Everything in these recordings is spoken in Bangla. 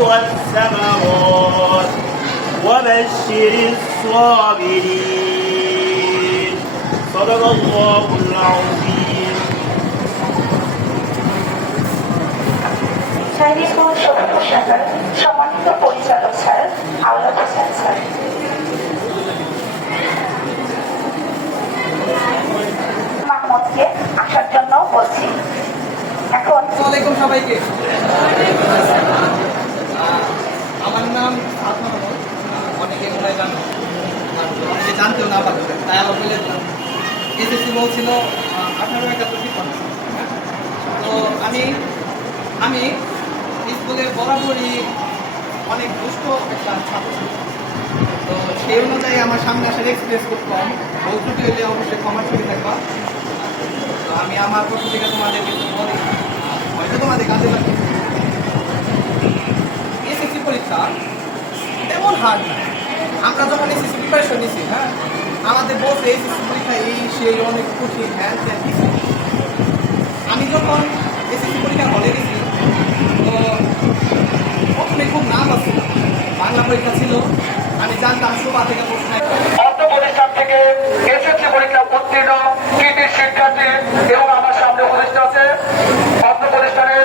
والثمرات وبشر الصابرين صدق الله العظيم সম্মানিত পরিচালক স্যার আওলাদ হোসেন স্যার মাহমুদকে আসার জন্য বলছি। এখন আসসালামু সবাইকে। আমার নাম অনেকে মনে জানো, অনেকে জানতেও না পারবে, তাই আমার বলে এসএসসি বলছিল 1871। তো আমি স্কুলে বরাবরই অনেক দুষ্ট একটা ছাত্র, তো সেই অনুযায়ী আমার সামনে আসার এক্সপিরিয়েন্স খুব কম। ভুল ত্রুটি হলে অবশ্যই ক্ষমার ছবি থাকবা। তো আমি আমার পক্ষ থেকে তোমাদের কিছু বলি, হয়তো তোমাদের কাজে লাগে। এসএসসি পরীক্ষা তেমন হার্ড না। আমরা যখন এসএসসি প্রিপারেশন নিছি, হ্যাঁ, আমাদের বলছে এসএসসি পরীক্ষা এই সেই অনেক কঠিন, হ্যাঁ কিছু। আমি যখন এসএসসি পরীক্ষা হলে গেছি, তো প্রথমে খুব নার্ভাস ছিল। বাংলা পরীক্ষা ছিল, আমি জানতাম শোভা থেকে প্রশ্ন অর্থ প্রতিষ্ঠান থেকে এসএসসি পরীক্ষা উত্তীর্ণ কৃতি শিক্ষার্থী এবং আমার সামনে উপস্থিত আছে অর্থ প্রতিষ্ঠানের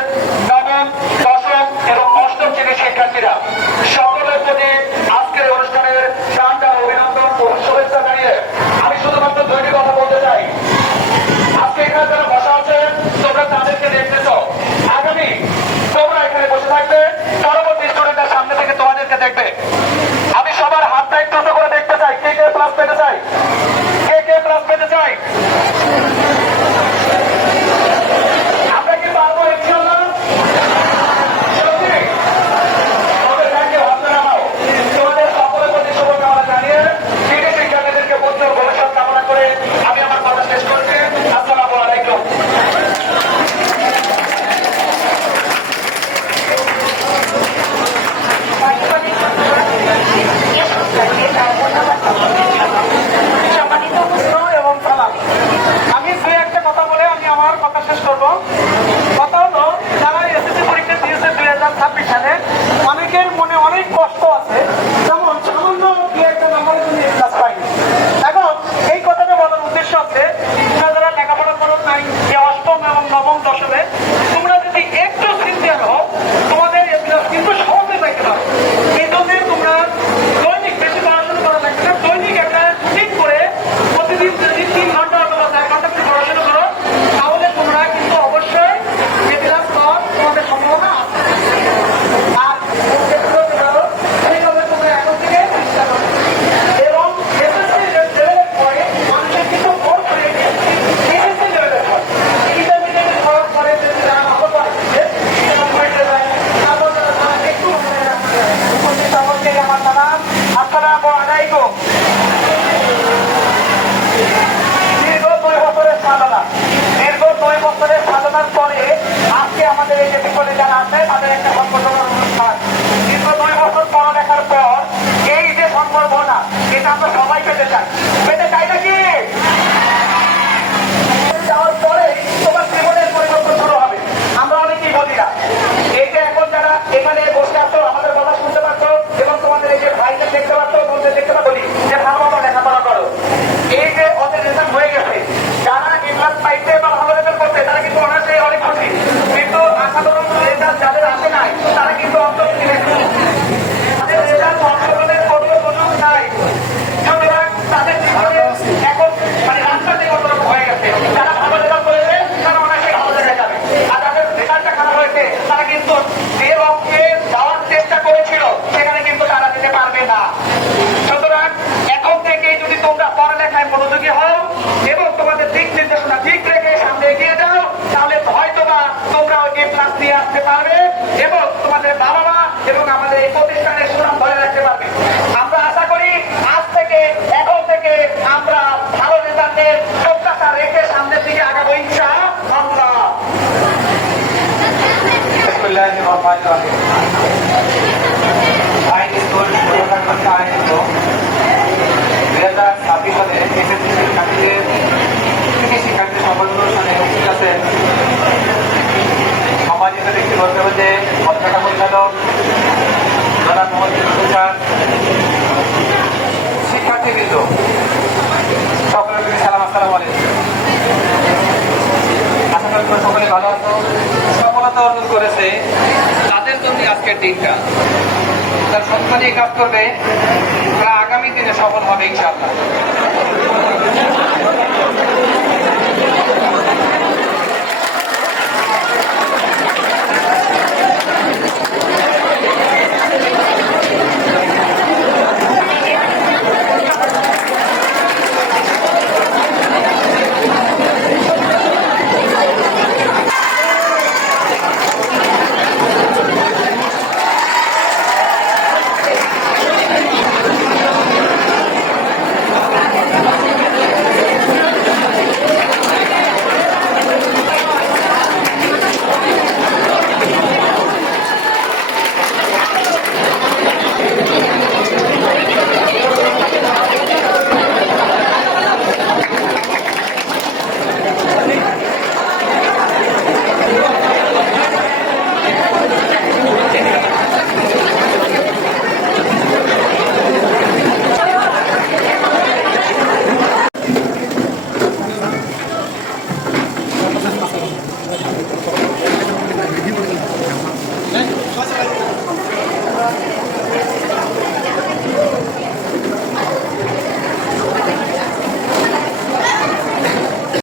নবম, দশম এবং অষ্টম শ্রেণীর শিক্ষার্থীরা। সকলের প্রতি আজকের অনুষ্ঠানের শানদার অভিনন্দন ও শুভেচ্ছা জানিয়ে আমি শুধুমাত্র দুইটি কথা বলতে চাই। আজকে এখানে যারা বসা আছে তোমরা তাদেরকে দেখতেছ, আগামী তোমরা এখানে বসে থাকবে, পরবর্তী স্টুডেন্টরা সামনে থেকে তোমাদেরকে দেখবে। আমি সবার হাতটা একটু করে দেখতে চাই, কে কে প্লাস পেতে চাই, কে কে প্লাস পেতে চাই। আমরা কি পারবো ইনশাআল্লাহ? তবে থ্যাংক ইউ, হাতটা নামাও। তোমাদের সকলের প্রতি শুভকামনা জানিয়ে কৃতি শিক্ষার্থীদেরকে উজ্জ্বল ভবিষ্যৎ কামনা করে আমি আমার কথা শেষ করছি। আসসালামু আলাইকুম। আমি দু একটা কথা বলে আমি আমার কথা শেষ করবো। কথা হলো, যারা এসএসসি পরীক্ষা দিয়েছে 2026 সালে, অনেকের মনে অনেক কষ্ট আছে, যেমন সামান্য দু একটা নম্বরের জন্য ক্লাস পাইনি। এখন এই কথাটা বলার উদ্দেশ্য হচ্ছে, তোমরা যারা লেখাপড়া করো নাই যে অষ্টম এবং নবম দশমে, তোমরা যদি একটু সিনসিয়ার হও, তোমাদের এই ক্লাস কিন্তু সহজে পাইতে পারো। এই জন্য তোমরা দৈনিক বেশি পড়াশোনা করা লাগবে না, দৈনিক একটা ঠিক করে প্রতিদিন যদি 3 ঘন্টা অথবা 4 ঘন্টা করে পড়াশোনা করো, তাহলে তোমরা কিন্তু অবশ্যই এই ক্লাস পাওয়ার তোমাদের সম্ভাবনা আছে। আর সেইভাবে তোমরা এখন থেকে চেষ্টা করো এবং এসএসসি লেভেলের পরে মানুষের কিন্তু কোর্স হয়ে গেছে এসএসসি লেভেলের পরে ইন্টারমিডিয়েটের পড়ার পরে যদি যারা ভালো পাচ্ছে সেটা পড়তে যায়, তারপর তারা একটু উপস্থিত অবশ্যই আমার সালাম, আসসালামু আলাইকুম। দীর্ঘ 2 বছরের সাধনার পরে আজকে আমাদের এই যে বিপদে যারা আছে তাদের একটা সম্বর্ধনা অনুষ্ঠান। দীর্ঘ 2 বছর পড়ালেখার পর এই যে সম্বর্ধনা, এটা আমরা সবাই পেতে চাই। পেতে চাই নাকি? যাওয়ার পরে তোমার জীবনের পরিবর্তন শুরু হবে। আমরা অনেকেই বলি না, এই যে এখন যারা এখানে বসে আছো, আমাদের কথা শুনতে পারছো এবং তোমাদের এই যে ভাইদের দেখতে পাচ্ছ, বোনদের দেখতে পাচ্ছ, যে ভালো মতো লেখাপড়া করো। এই যে ওদের রেজাল্ট হয়ে গেছে, যারা এ ক্লাস পাইতে বা ভালো রেজাল্ট করতে তারা কিন্তু অনার্সে অনেক খুশি, কিন্তু আসাধারণ রেজাল্ট যাদের আসে নাই তারা কিন্তু অন্তর্ভুক্তি তাদের রেজাল্ট অংশগ্রহণের কোনো সুযোগ নাই। সুতরাং তাদের জীবনে এখন মানে রাস্তাতে অন্যরকম হয়ে গেছে। যারা ভালো রেজাল্ট করেছে তারা অনার্সে ভালো জায়গায় যাবে, আর যাদের রেজাল্টটা খারাপ হয়েছে তারা কিন্তু যে অঙ্কে যাওয়ার চেষ্টা করেছিল সেখানে কিন্তু তারা যেতে পারবে না। সুতরাং এখন থেকে যদি তোমরা পড়ালেখায় মনোযোগী হও এবং তোমাদের দিক নির্দেশনা ঠিক রেখে সামনে এগিয়ে যাও, তাহলে হয়তোবা তোমরা ওই ক্লাস দিয়ে আসতে পারবে এবং তোমাদের বাবা মা এবং আমাদের এই প্রতিষ্ঠানের সুনাম ধরে রাখতে পারবে। আমরা আশা করি আজ থেকে এখন থেকে আমরা ভালো রেজাল্টের প্রত্যাশা রেখে সামনের দিকে আগাবো ইনশাআল্লাহ। শিক্ষার্থী সম্বর্ধনা অনুষ্ঠানে উপস্থিত আছেন সমাজের দেখতে বলতে হবে যে পতাকা পরিচালক সফলতা অর্জন করেছে তাদের জন্য আজকের দিনটা। তার সত্য নিয়ে কাজ করবে, তারা আগামী দিনে সফল হবে ইনশাআল্লাহ।